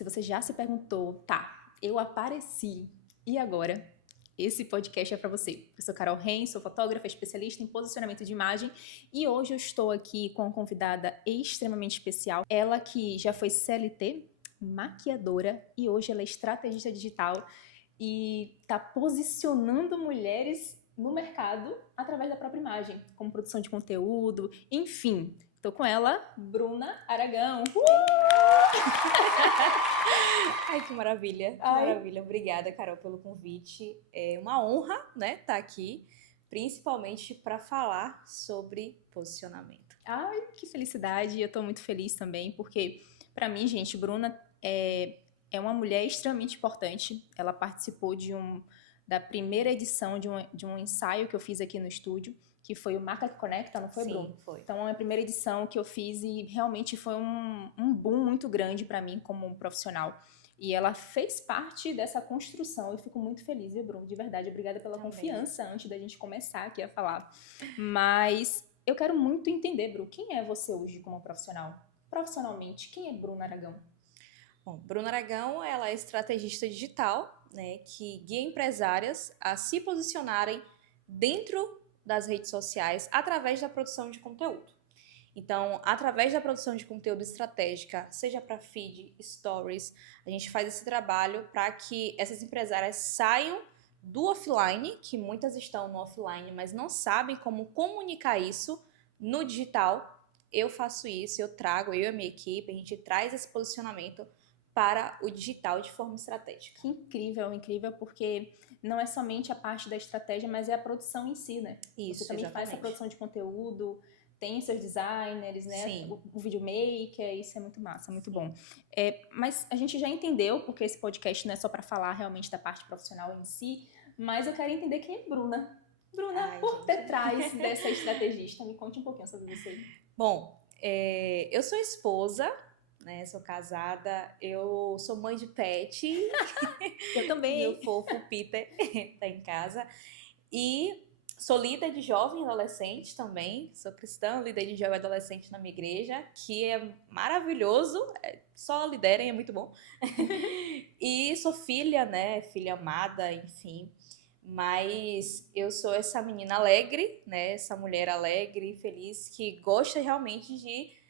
Se você já se perguntou, tá, eu apareci, e agora? Esse podcast é para você. Eu sou Carol Reis, sou fotógrafa especialista em posicionamento de imagem e hoje eu estou aqui com uma convidada extremamente especial. Ela que já foi CLT, maquiadora e hoje ela é estrategista digital e está posicionando mulheres no mercado através da própria imagem, como produção de conteúdo, enfim. Estou com ela, Bruna Aragão. Ai, que maravilha, que Ai. maravilha. Obrigada, Carol, pelo convite. É uma honra, né, estar aqui, principalmente para falar sobre posicionamento. Ai, que felicidade. Eu tô muito feliz também, porque para mim, gente, Bruna é uma mulher extremamente importante. Ela participou da primeira edição de um ensaio que eu fiz aqui no estúdio, que foi o Marca que Conecta, não foi, Sim, Bruno? foi. Então, é a primeira edição que eu fiz e realmente foi um boom muito grande para mim como profissional. E ela fez parte dessa construção. Eu fico muito feliz, viu, Bruno? De verdade, obrigada pela confiança antes da gente começar aqui a falar. Mas eu quero muito entender, Bru, quem é você hoje como profissional? Profissionalmente, quem é Bruna Aragão? Bom, Bruna Aragão, ela é estrategista digital, né, que guia empresárias a se posicionarem dentro das redes sociais através da produção de conteúdo. Então, através da produção de conteúdo estratégica, seja para feed, stories, a gente faz esse trabalho para que essas empresárias saiam do offline, que muitas estão no offline, mas não sabem como comunicar isso no digital. Eu faço isso, eu e a minha equipe, a gente traz esse posicionamento para o digital de forma estratégica. Que incrível, incrível, porque não é somente a parte da estratégia, mas é a produção em si, né? Isso, você também exatamente. faz essa produção de conteúdo, tem os seus designers, né? Sim. O videomaker, isso é muito massa, muito bom. Mas a gente já entendeu, porque esse podcast não é só para falar realmente da parte profissional em si, mas eu quero entender quem é Bruna. Bruna, por detrás dessa estrategista, me conte um pouquinho sobre você. Bom, eu sou esposa, né? Sou casada, eu sou mãe de pet. Eu também. Meu fofo Peter tá em casa. E sou líder de jovem e adolescente também. Sou cristã, líder de jovem e adolescente na minha igreja, que é maravilhoso. Só liderem, é muito bom. E sou filha, né? Filha amada, enfim. Mas eu sou essa menina alegre, né? Essa mulher alegre e feliz que gosta realmente de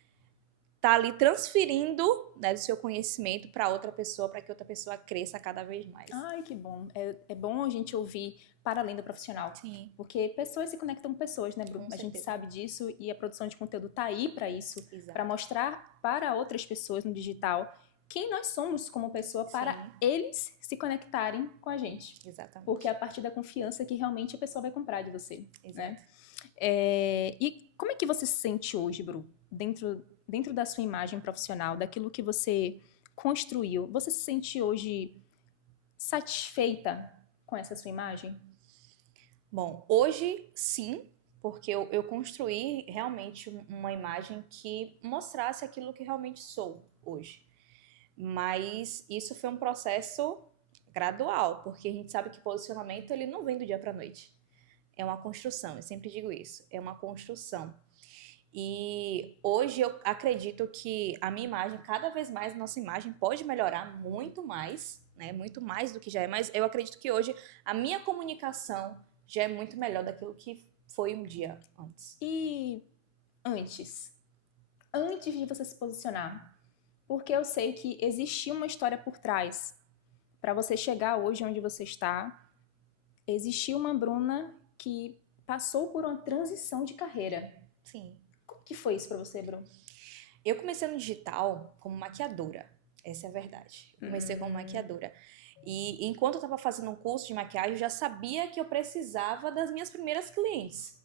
estar ali transferindo, né, do seu conhecimento para outra pessoa, para que outra pessoa cresça cada vez mais. Ai, que bom. É bom a gente ouvir para além do profissional. Sim. Porque pessoas se conectam com pessoas, né, Bruno? Com a gente certeza. sabe disso e a produção de conteúdo tá aí para isso. Exato. Para mostrar para outras pessoas no digital quem nós somos como pessoa para eles se conectarem com a gente. Exatamente. Porque é a partir da confiança que realmente a pessoa vai comprar de você. Exato. Né? E como é que você se sente hoje, Bru? Dentro da sua imagem profissional, daquilo que você construiu, você se sente hoje satisfeita com essa sua imagem? Bom, hoje sim, porque eu construí realmente uma imagem que mostrasse aquilo que realmente sou hoje. Mas isso foi um processo gradual, porque a gente sabe que posicionamento ele não vem do dia para a noite. É uma construção, eu sempre digo isso, é uma construção. E hoje eu acredito que a minha imagem, cada vez mais nossa imagem pode melhorar muito mais, né? Muito mais do que já é, mas eu acredito que hoje a minha comunicação já é muito melhor daquilo que foi um dia antes. E antes de você se posicionar, porque eu sei que existia uma história por trás. Para você chegar hoje onde você está, existiu uma Bruna que passou por uma transição de carreira. Sim. Como que foi isso para você, Bruno? Eu comecei no digital como maquiadora, essa é a verdade. Eu comecei como maquiadora. E enquanto eu estava fazendo um curso de maquiagem, eu já sabia que eu precisava das minhas primeiras clientes.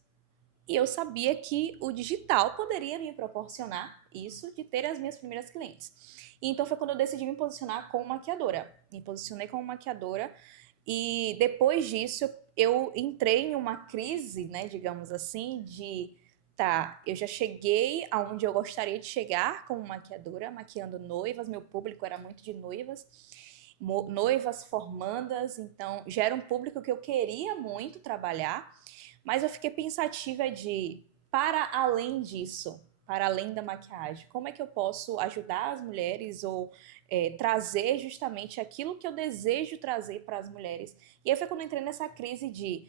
E eu sabia que o digital poderia me proporcionar isso, de ter as minhas primeiras clientes. E então foi quando eu decidi me posicionar como maquiadora. Me posicionei como maquiadora e depois disso eu entrei em uma crise, né, digamos assim, de eu já cheguei aonde eu gostaria de chegar como maquiadora, maquiando noivas, meu público era muito de noivas formandas, então já era um público que eu queria muito trabalhar, mas eu fiquei pensativa para além disso, para além da maquiagem? Como é que eu posso ajudar as mulheres ou trazer justamente aquilo que eu desejo trazer para as mulheres? E aí foi quando eu entrei nessa crise de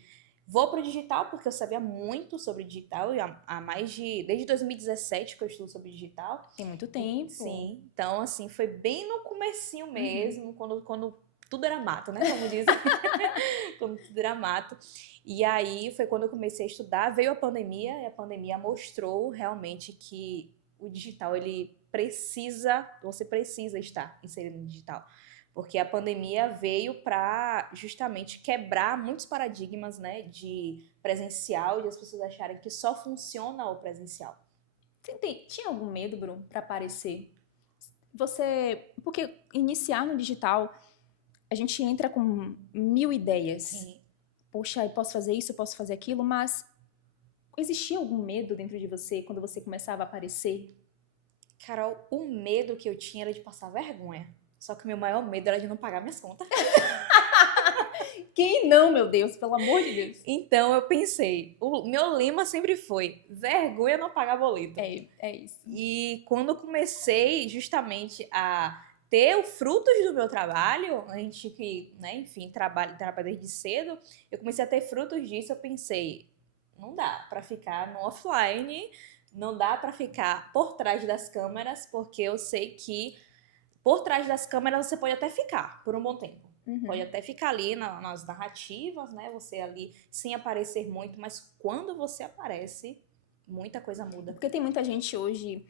vou pro digital, porque eu sabia muito sobre digital, e desde 2017 que eu estudo sobre digital. Tem muito tempo. Sim, então assim, foi bem no comecinho mesmo, quando tudo era mato, né, como dizem, quando tudo era mato. E aí foi quando eu comecei a estudar, veio a pandemia, e a pandemia mostrou realmente que o digital, você precisa estar inserido no digital. Porque a pandemia veio para justamente quebrar muitos paradigmas, né, de presencial, de as pessoas acharem que só funciona o presencial. Tinha algum medo, Bruno, para aparecer? Porque iniciar no digital, a gente entra com 1000 ideias. Sim. Poxa, eu posso fazer isso, eu posso fazer aquilo, mas existia algum medo dentro de você quando você começava a aparecer? Carol, o medo que eu tinha era de passar vergonha. Só que o meu maior medo era de não pagar minhas contas. Quem não, meu Deus, pelo amor de Deus. Então eu pensei, o meu lema sempre foi vergonha não pagar boleto. É isso. E quando eu comecei justamente a ter os frutos do meu trabalho, a gente que, né, enfim, trabalha desde cedo, eu comecei a ter frutos disso, eu pensei, não dá para ficar no offline, não dá para ficar por trás das câmeras, porque eu sei que por trás das câmeras você pode até ficar por um bom tempo. Pode até ficar ali nas narrativas, né? Você ali sem aparecer muito, mas quando você aparece, muita coisa muda. Porque tem muita gente hoje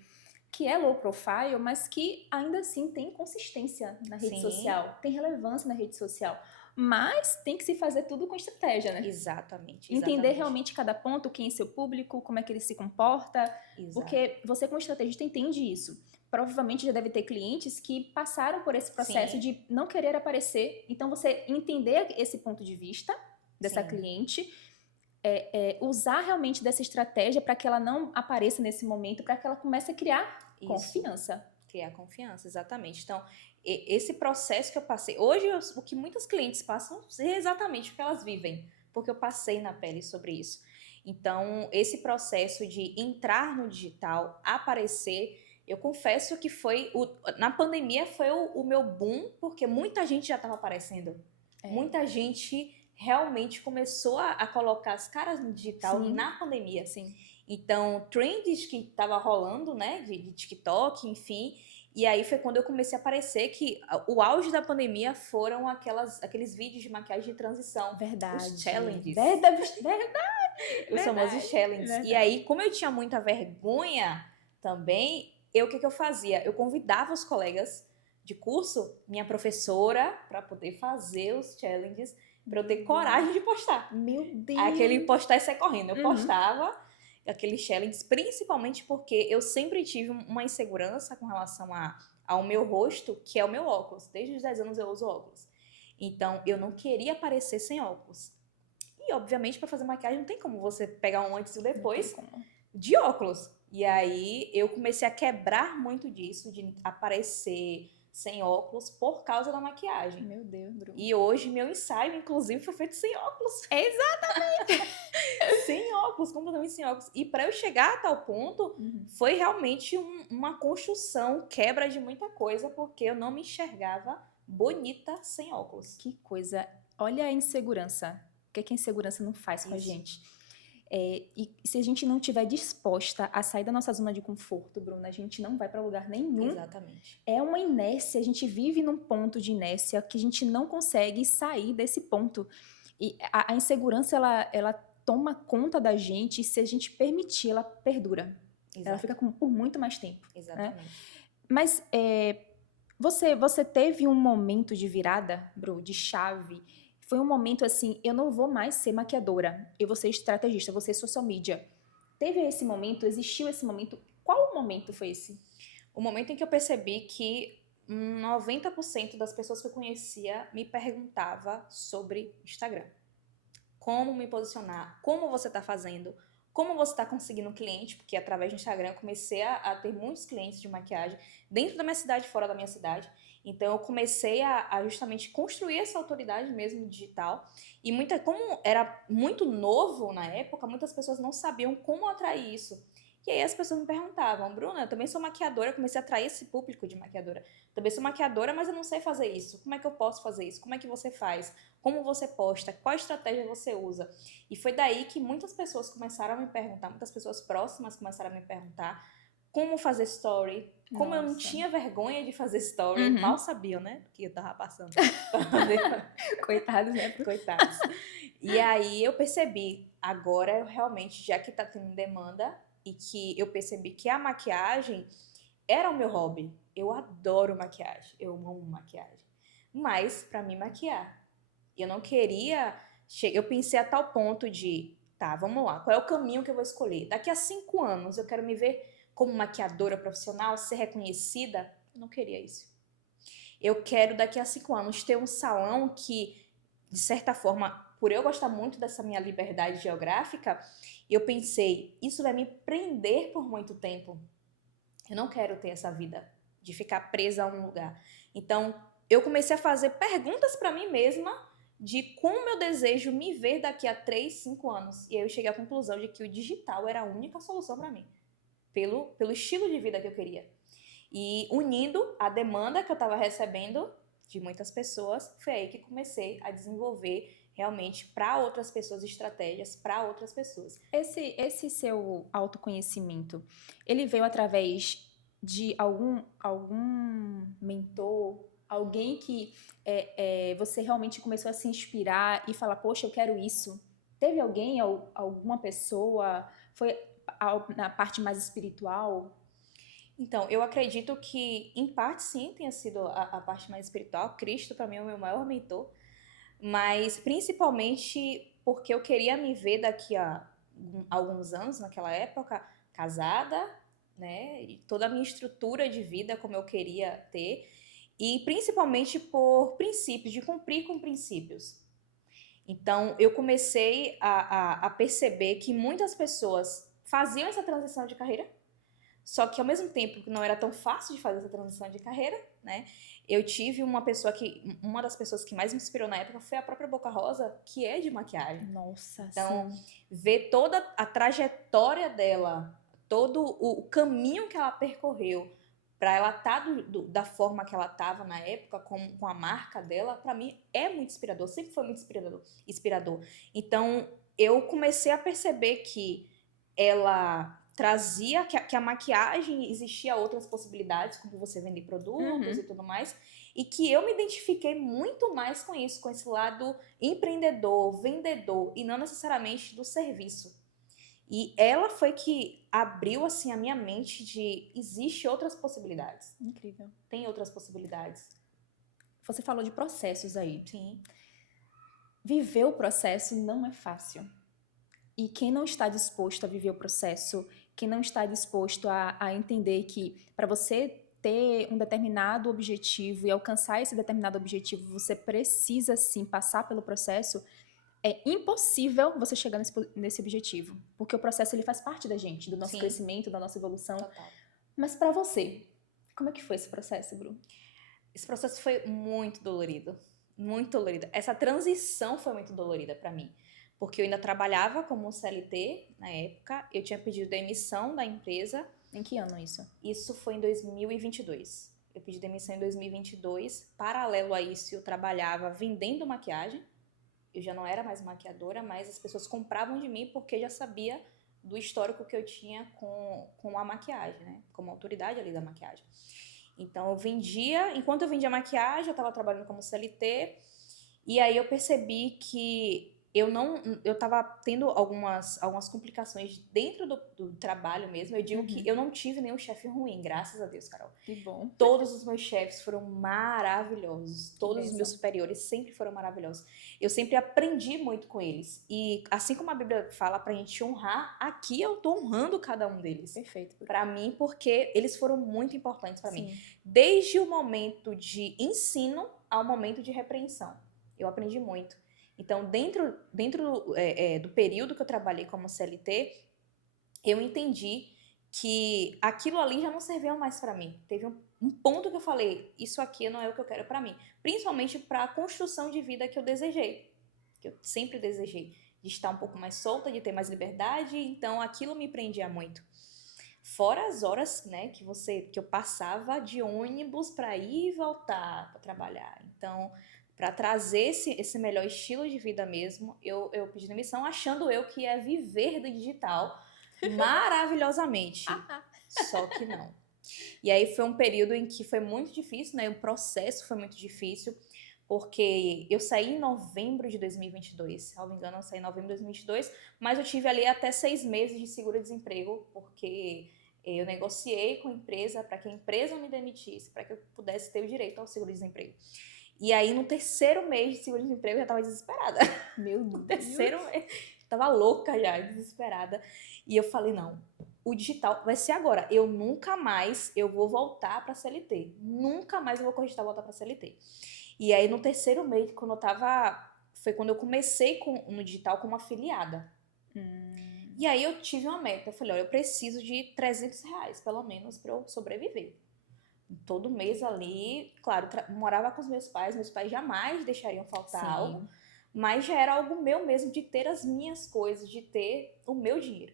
que é low profile, mas que ainda assim tem consistência na rede social, tem relevância na rede social. Mas tem que se fazer tudo com estratégia, né? Exatamente. Entender realmente cada ponto, quem é seu público, como é que ele se comporta. Exato. Porque você, como estrategista, entende isso. Provavelmente já deve ter clientes que passaram por esse processo de não querer aparecer. Então, você entender esse ponto de vista dessa cliente, usar realmente dessa estratégia para que ela não apareça nesse momento, para que ela comece a criar confiança. Criar confiança, exatamente. Então, esse processo que eu passei... Hoje, o que muitas clientes passam é exatamente o que elas vivem, porque eu passei na pele sobre isso. Então, esse processo de entrar no digital, aparecer... Eu confesso que na pandemia foi o meu boom, porque muita gente já estava aparecendo. Muita gente realmente começou a colocar as caras no digital na pandemia. Sim. Então, trends que tava rolando, né, de TikTok, enfim. E aí foi quando eu comecei a aparecer que o auge da pandemia foram aqueles vídeos de maquiagem de transição. Verdade. Os challenges. Verdade. Os famosos challenges. Verdade. E aí, como eu tinha muita vergonha também, o que eu fazia? Eu convidava os colegas de curso, minha professora, para poder fazer os challenges, para eu ter coragem de postar. Meu Deus! Aquele postar e sair correndo. Eu postava aqueles challenges, principalmente porque eu sempre tive uma insegurança com relação ao meu rosto, que é o meu óculos. Desde os 10 anos eu uso óculos. Então, eu não queria aparecer sem óculos. E, obviamente, para fazer maquiagem não tem como você pegar um antes e um depois de óculos. E aí, eu comecei a quebrar muito disso, de aparecer sem óculos por causa da maquiagem. Meu Deus, Bruno. E hoje, meu ensaio, inclusive, foi feito sem óculos. Exatamente! Sem óculos, completamente sem óculos. E para eu chegar a tal ponto, foi realmente uma construção, quebra de muita coisa, porque eu não me enxergava bonita sem óculos. Que coisa. Olha a insegurança. O que a insegurança não faz com a gente? E se a gente não estiver disposta a sair da nossa zona de conforto, Bruna, a gente não vai para lugar nenhum. Exatamente. É uma inércia, a gente vive num ponto de inércia que a gente não consegue sair desse ponto. E a insegurança, ela toma conta da gente e se a gente permitir, ela perdura. Exato. Ela fica por muito mais tempo. Exatamente. Né? Mas você teve um momento de virada, Bru, de chave. Foi um momento assim, eu não vou mais ser maquiadora, eu vou ser estrategista, eu vou ser social media. Teve esse momento, existiu esse momento? Qual momento foi esse? O momento em que eu percebi que 90% das pessoas que eu conhecia me perguntava sobre Instagram. Como me posicionar, como você está fazendo, como você está conseguindo cliente, porque através do Instagram eu comecei a ter muitos clientes de maquiagem dentro da minha cidade, fora da minha cidade. Então eu comecei a justamente construir essa autoridade mesmo digital. E como era muito novo na época, muitas pessoas não sabiam como atrair isso. E aí as pessoas me perguntavam, Bruna, eu também sou maquiadora, eu comecei a atrair esse público de maquiadora. Também sou maquiadora, mas eu não sei fazer isso. Como é que eu posso fazer isso? Como é que você faz? Como você posta? Qual estratégia você usa? E foi daí que muitas pessoas começaram a me perguntar, muitas pessoas próximas começaram a me perguntar como fazer story. Como eu não Nossa. tinha vergonha de fazer story, Uhum. mal sabiam, né? Do que eu tava passando. Pra fazer. Coitados, né? Coitados. E aí eu percebi, agora eu realmente, já que tá tendo demanda e que eu percebi que a maquiagem era o meu hobby. Eu adoro maquiagem, eu amo maquiagem. Mas pra mim maquiar. Eu não queria, eu pensei a tal ponto de, tá, vamos lá, qual é o caminho que eu vou escolher? Daqui a 5 anos eu quero me ver como maquiadora profissional, ser reconhecida? Eu não queria isso. Eu quero daqui a 5 anos ter um salão que, de certa forma, por eu gostar muito dessa minha liberdade geográfica, eu pensei, isso vai me prender por muito tempo. Eu não quero ter essa vida de ficar presa a um lugar. Então, eu comecei a fazer perguntas para mim mesma de como eu desejo me ver daqui a 3, 5 anos. E aí eu cheguei à conclusão de que o digital era a única solução para mim, pelo estilo de vida que eu queria. E unindo a demanda que eu estava recebendo de muitas pessoas, foi aí que comecei a desenvolver realmente para outras pessoas estratégias, para outras pessoas. Esse seu autoconhecimento, ele veio através de algum mentor, alguém que você realmente começou a se inspirar e falar, poxa, eu quero isso? Teve alguém, alguma pessoa? Foi na parte mais espiritual? Então, eu acredito que, em parte, sim, tenha sido a parte mais espiritual. Cristo, para mim, é o meu maior mentor. Mas, principalmente, porque eu queria me ver daqui a alguns anos, naquela época, casada, né? E toda a minha estrutura de vida como eu queria ter. E, principalmente, por princípios, de cumprir com princípios. Então, eu comecei a perceber que muitas pessoas faziam essa transição de carreira, só que ao mesmo tempo que não era tão fácil de fazer essa transição de carreira, né? Eu tive uma das pessoas que mais me inspirou na época foi a própria Boca Rosa, que é de maquiagem. Nossa, Então, sim. ver toda a trajetória dela, todo o caminho que ela percorreu para ela estar da forma que ela estava na época, com a marca dela, para mim é muito inspirador, sempre foi muito inspirador. Então, eu comecei a perceber que ela trazia que a maquiagem existia outras possibilidades, como você vender produtos e tudo mais, e que eu me identifiquei muito mais com isso, com esse lado empreendedor, vendedor, e não necessariamente do serviço. E ela foi que abriu, assim, a minha mente de existe outras possibilidades. Incrível. Tem outras possibilidades. Você falou de processos aí. Sim. Viver o processo não é fácil. E quem não está disposto a viver o processo, quem não está disposto a entender que para você ter um determinado objetivo e alcançar esse determinado objetivo, você precisa sim passar pelo processo, é impossível você chegar nesse objetivo. Porque o processo ele faz parte da gente, do nosso Sim. crescimento, da nossa evolução. Total. Mas para você, como é que foi esse processo, Bru? Esse processo foi muito dolorido. Muito dolorido. Essa transição foi muito dolorida para mim. Porque eu ainda trabalhava como CLT na época, eu tinha pedido demissão da empresa. Em que ano isso? Isso foi em 2022. Eu pedi demissão em 2022. Paralelo a isso, eu trabalhava vendendo maquiagem. Eu já não era mais maquiadora, mas as pessoas compravam de mim porque já sabia do histórico que eu tinha com a maquiagem, né? Como autoridade ali da maquiagem. Então, eu vendia, enquanto eu vendia maquiagem, eu estava trabalhando como CLT, e aí eu percebi que eu estava tendo algumas complicações dentro do trabalho mesmo. Eu digo que eu não tive nenhum chefe ruim, graças a Deus, Carol. Que bom. Todos os meus chefes foram maravilhosos. Todos os meus superiores sempre foram maravilhosos. Eu sempre aprendi muito com eles. E assim como a Bíblia fala pra gente honrar, aqui eu tô honrando cada um deles. Perfeito. Pra mim, porque eles foram muito importantes pra mim. Sim. Desde o momento de ensino ao momento de repreensão. Eu aprendi muito. Então, dentro do período que eu trabalhei como CLT, eu entendi que aquilo ali já não servia mais para mim. Teve um ponto que eu falei, isso aqui não é o que eu quero para mim. Principalmente para a construção de vida que eu desejei. Que eu sempre desejei. De estar um pouco mais solta, de ter mais liberdade. Então, aquilo me prendia muito. Fora as horas, né, que eu passava de ônibus para ir e voltar para trabalhar. Então, para trazer esse melhor estilo de vida mesmo, eu pedi demissão achando eu que ia viver do digital maravilhosamente. Só que não. E aí foi um período em que foi muito difícil, né? O processo foi muito difícil, porque eu saí em novembro de 2022, se não me engano, eu saí em novembro de 2022, mas eu tive ali até 6 meses de seguro-desemprego, porque eu negociei com a empresa para que a empresa me demitisse, para que eu pudesse ter o direito ao seguro-desemprego. E aí, no terceiro mês de seguro-desemprego, eu já estava desesperada. Meu Deus. No terceiro mês, estava louca já, desesperada. E eu falei, não, o digital vai ser agora. Eu nunca mais eu vou voltar para CLT. Nunca mais eu vou cogitar voltar para CLT. E aí, no terceiro mês, quando eu tava... Foi quando eu comecei no digital como afiliada. E aí, eu tive uma meta. Eu falei, olha, eu preciso de R$300, pelo menos, para eu sobreviver. Todo mês ali, claro, morava com os meus pais jamais deixariam faltar Sim. algo, mas já era algo meu mesmo, de ter as minhas coisas, de ter o meu dinheiro.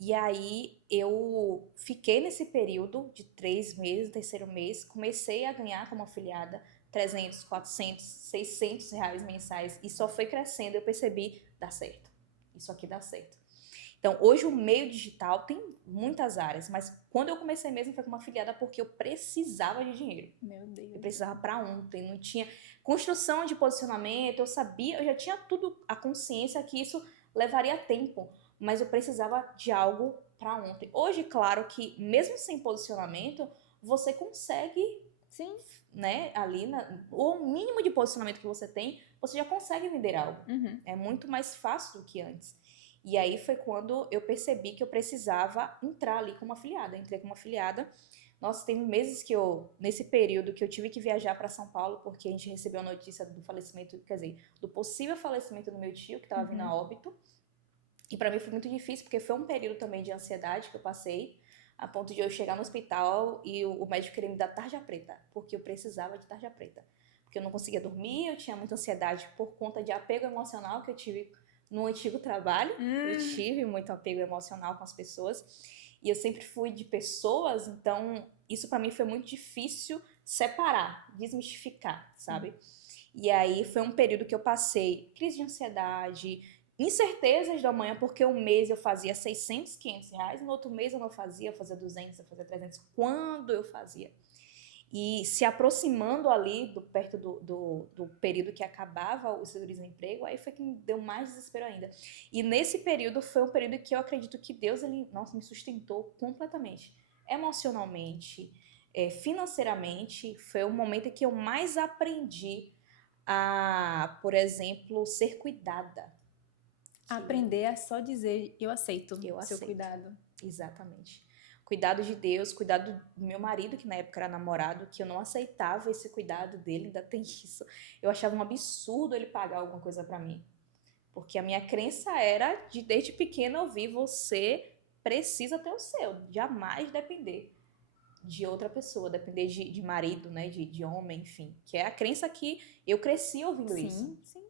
E aí, eu fiquei nesse período de 3 meses, terceiro mês, comecei a ganhar como afiliada 300, 400, 600 reais mensais, e só foi crescendo, eu percebi, dá certo, isso aqui dá certo. Então, hoje o meio digital tem muitas áreas, mas quando eu comecei mesmo foi como afiliada porque eu precisava de dinheiro. Meu Deus. Eu precisava para ontem, não tinha construção de posicionamento, eu sabia, eu já tinha tudo, a consciência que isso levaria tempo, mas eu precisava de algo para ontem. Hoje, claro que mesmo sem posicionamento, você consegue, sim, né, ali, o mínimo de posicionamento que você tem, você já consegue vender algo. É muito mais fácil do que antes. E aí foi quando eu percebi que eu precisava entrar ali como afiliada. Entrei como afiliada. Nossa, tem meses que nesse período que eu tive que viajar para São Paulo, porque a gente recebeu a notícia do falecimento, quer dizer, do possível falecimento do meu tio, que estava vindo a óbito. E para mim foi muito difícil, porque foi um período também de ansiedade que eu passei, a ponto de eu chegar no hospital e o médico queria me dar tarja preta, porque eu precisava de tarja preta. Porque eu não conseguia dormir, eu tinha muita ansiedade por conta de apego emocional que eu tive no antigo trabalho. Eu tive muito apego emocional com as pessoas. E eu sempre fui de pessoas, então isso pra mim foi muito difícil separar, desmistificar, sabe? E aí foi um período que eu passei crise de ansiedade, incertezas do amanhã, porque um mês eu fazia 600, 500 reais, no outro mês eu não fazia, eu fazia 200, eu fazia 300, quando eu fazia. E se aproximando ali perto do período que acabava o seguro-desemprego, aí foi que me deu mais desespero ainda. E nesse período foi um período que eu acredito que Deus, nossa, me sustentou completamente. Emocionalmente, financeiramente, foi o momento em que eu mais aprendi a, por exemplo, ser cuidada. Aprender a só dizer, eu aceito Eu seu aceito. cuidado. Exatamente. Cuidado de Deus, cuidado do meu marido, que na época era namorado, que eu não aceitava esse cuidado dele, ainda tem isso. Eu achava um absurdo ele pagar alguma coisa pra mim. Porque a minha crença era, desde pequena, ouvir você precisa ter o seu, jamais depender de outra pessoa, depender de marido, né, de homem, enfim. Que é a crença que eu cresci ouvindo isso. Sim.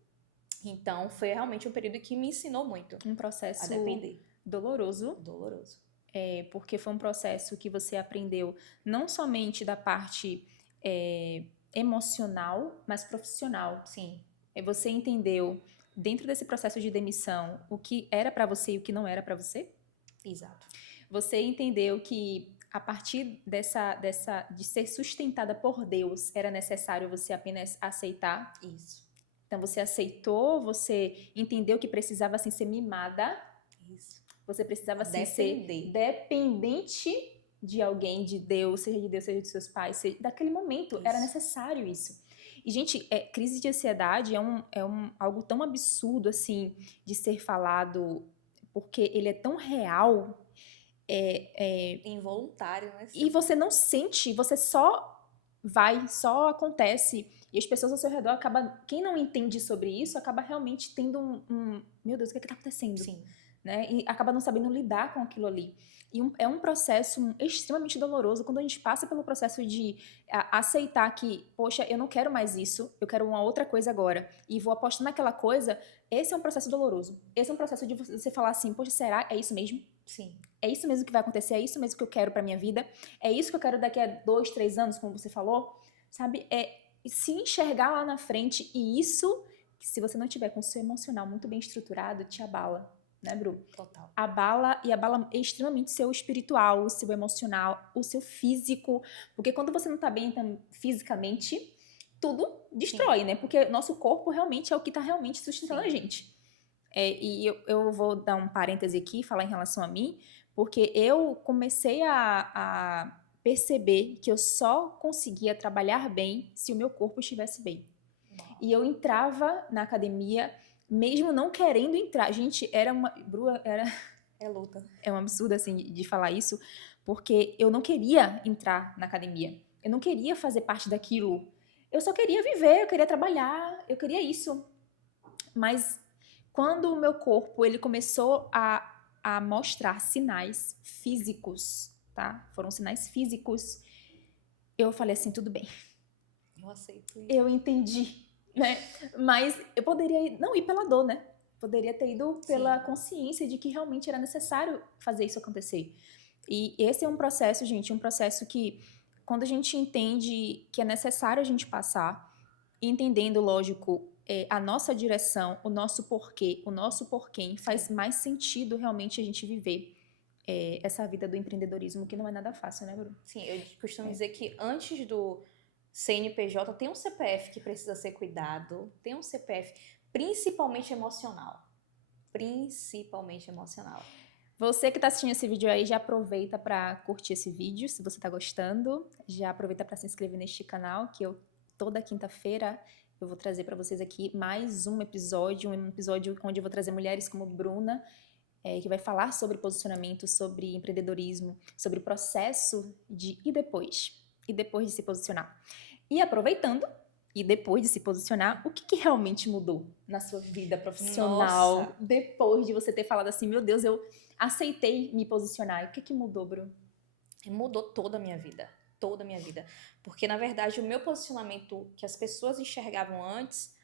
Então, foi realmente um período que me ensinou muito Um processo a depender. doloroso. Doloroso. Porque foi um processo que você aprendeu não somente da parte emocional, mas profissional. Sim. Você entendeu, dentro desse processo de demissão, o que era pra você e o que não era pra você? Exato. Você entendeu que a partir de ser sustentada por Deus, era necessário você apenas aceitar? Isso. Então você aceitou, você entendeu que precisava assim ser mimada. Isso. Você precisava assim, ser dependente de alguém, de Deus, seja de Deus, seja de seus pais, seja, daquele momento. Isso. Era necessário isso. E, gente, crise de ansiedade é algo tão absurdo, assim, de ser falado, porque ele é tão real. Involuntário, né? E você não sente, você só vai, só acontece. E as pessoas ao seu redor acabam... Quem não entende sobre isso, acaba realmente tendo meu Deus, o que é que tá acontecendo? Sim. Né? E acaba não sabendo lidar com aquilo ali. E é um processo extremamente doloroso quando a gente passa pelo processo de aceitar que, poxa, eu não quero mais isso, eu quero uma outra coisa agora, e vou apostar naquela coisa. Esse é um processo doloroso. Esse é um processo de você falar assim, poxa, será? É isso mesmo? Sim. É isso mesmo que vai acontecer, é isso mesmo que eu quero pra minha vida, é isso que eu quero daqui a 2, 3 anos, como você falou, sabe? É se enxergar lá na frente, e isso, se você não tiver com o seu emocional muito bem estruturado, te abala, né, Bru? Total. Abala extremamente seu espiritual, o seu emocional, o seu físico, porque quando você não tá bem fisicamente, tudo destrói, né? Porque nosso corpo realmente é o que tá realmente sustentando a gente. E eu vou dar um parêntese aqui, falar em relação a mim, porque eu comecei a perceber que eu só conseguia trabalhar bem se o meu corpo estivesse bem. Uau. E eu entrava na academia, mesmo não querendo entrar. Gente, era uma... Bru, É luta. é um absurdo, assim, de falar isso, porque eu não queria entrar na academia. Eu não queria fazer parte daquilo. Eu só queria viver, eu queria trabalhar, eu queria isso. Mas quando o meu corpo ele começou a mostrar sinais físicos, tá? Foram sinais físicos. Eu falei assim, tudo bem. Eu aceito isso. Eu entendi, né? Mas eu poderia não ir pela dor, né? Poderia ter ido pela consciência de que realmente era necessário fazer isso acontecer. E esse é um processo, gente, um processo que quando a gente entende que é necessário a gente passar, entendendo, lógico, a nossa direção, o nosso porquê, o nosso porquê, faz mais sentido realmente a gente viver essa vida do empreendedorismo, que não é nada fácil, né, Bruno? Sim, eu costumo dizer que antes do CNPJ tem um CPF que precisa ser cuidado, tem um CPF principalmente emocional. Principalmente emocional. Você que está assistindo esse vídeo aí, já aproveita para curtir esse vídeo, se você está gostando. Já aproveita para se inscrever neste canal, que eu toda quinta-feira eu vou trazer para vocês aqui mais um episódio onde eu vou trazer mulheres como Bruna, que vai falar sobre posicionamento, sobre empreendedorismo, sobre o processo de e depois de se posicionar. E aproveitando, e depois de se posicionar, o que realmente mudou na sua vida profissional? Nossa. Depois de você ter falado assim, meu Deus, eu aceitei me posicionar. E o que mudou, Bruno? Mudou toda a minha vida. Toda a minha vida. Porque, na verdade, o meu posicionamento que as pessoas enxergavam antes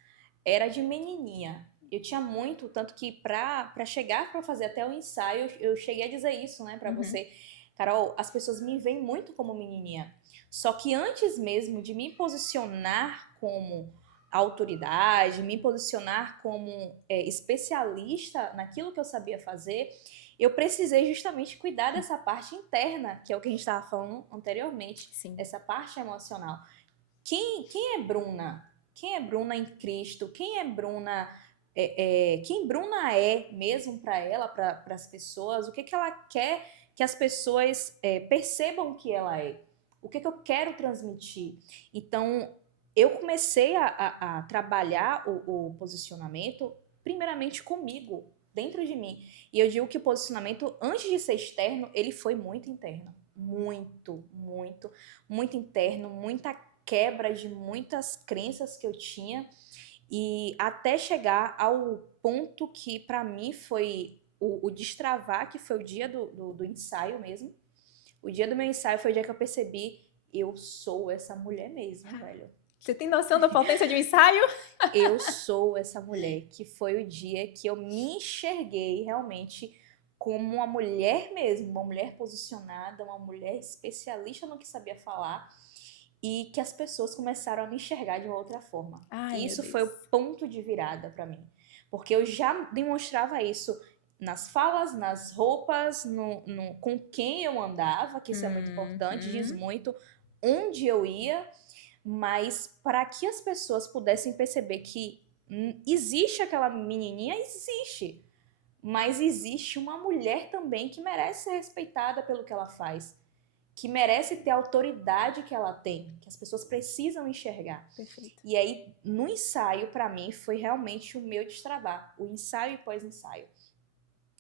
era de menininha. Eu tinha muito, tanto que pra chegar pra fazer até o ensaio, eu cheguei a dizer isso, né, pra você. Carol, as pessoas me veem muito como menininha. Só que antes mesmo de me posicionar como autoridade, me posicionar como especialista naquilo que eu sabia fazer, eu precisei justamente cuidar dessa parte interna, que é o que a gente estava falando anteriormente. Sim. Essa parte emocional. Quem é Bruna? Quem é Bruna em Cristo? Quem é Bruna? Quem Bruna é mesmo para ela, para as pessoas? O que ela quer que as pessoas percebam que ela é? O que eu quero transmitir? Então, eu comecei a trabalhar o posicionamento primeiramente comigo, dentro de mim. E eu digo que o posicionamento, antes de ser externo, ele foi muito interno. Muito, muito, muito interno, muita quebra de muitas crenças que eu tinha. E até chegar ao ponto que, para mim, foi o destravar, que foi o dia do ensaio mesmo. O dia do meu ensaio foi o dia que eu percebi, eu sou essa mulher mesmo, velho. Você tem noção da potência de um ensaio? Eu sou essa mulher, que foi o dia que eu me enxerguei realmente como uma mulher mesmo, uma mulher posicionada, uma mulher especialista no que sabia falar e que as pessoas começaram a me enxergar de uma outra forma. Ai, E isso meu foi Deus. o ponto de virada pra mim, porque eu já demonstrava isso nas falas, nas roupas, com quem eu andava, que isso é muito importante, diz muito onde eu ia. Mas para que as pessoas pudessem perceber que existe aquela menininha, existe. Mas existe uma mulher também que merece ser respeitada pelo que ela faz. Que merece ter a autoridade que ela tem. Que as pessoas precisam enxergar. Perfeito. E aí, no ensaio, para mim, foi realmente o meu destravar. O ensaio e pós-ensaio.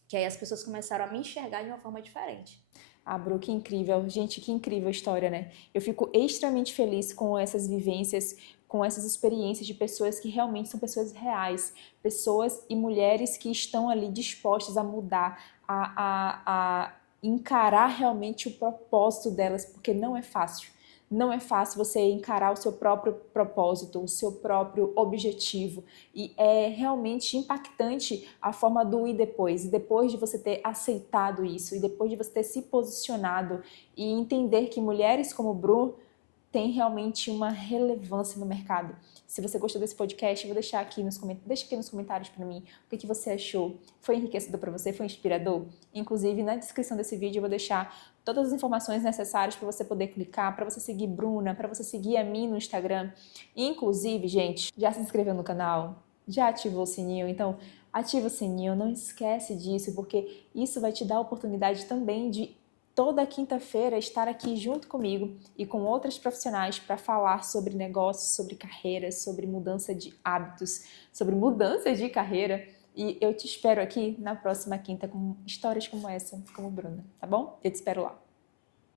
Que aí as pessoas começaram a me enxergar de uma forma diferente. Ah, Bru, que incrível. Gente, que incrível a história, né? Eu fico extremamente feliz com essas vivências, com essas experiências de pessoas que realmente são pessoas reais. Pessoas e mulheres que estão ali dispostas a mudar, a encarar realmente o propósito delas, porque não é fácil. Não é fácil você encarar o seu próprio propósito, o seu próprio objetivo. E é realmente impactante a forma do e depois. E depois de você ter aceitado isso, e depois de você ter se posicionado e entender que mulheres como Bru têm realmente uma relevância no mercado. Se você gostou desse podcast, eu vou deixar aqui deixa aqui nos comentários para mim o que você achou. Foi enriquecedor para você? Foi inspirador? Inclusive, na descrição desse vídeo eu vou deixar todas as informações necessárias para você poder clicar, para você seguir Bruna, para você seguir a mim no Instagram. Inclusive, gente, já se inscreveu no canal? Já ativou o sininho? Então, ativa o sininho, não esquece disso, porque isso vai te dar a oportunidade também de toda quinta-feira estar aqui junto comigo e com outras profissionais para falar sobre negócios, sobre carreira, sobre mudança de hábitos, sobre mudança de carreira. E eu te espero aqui na próxima quinta com histórias como essa, como Bruna, tá bom? Eu te espero lá.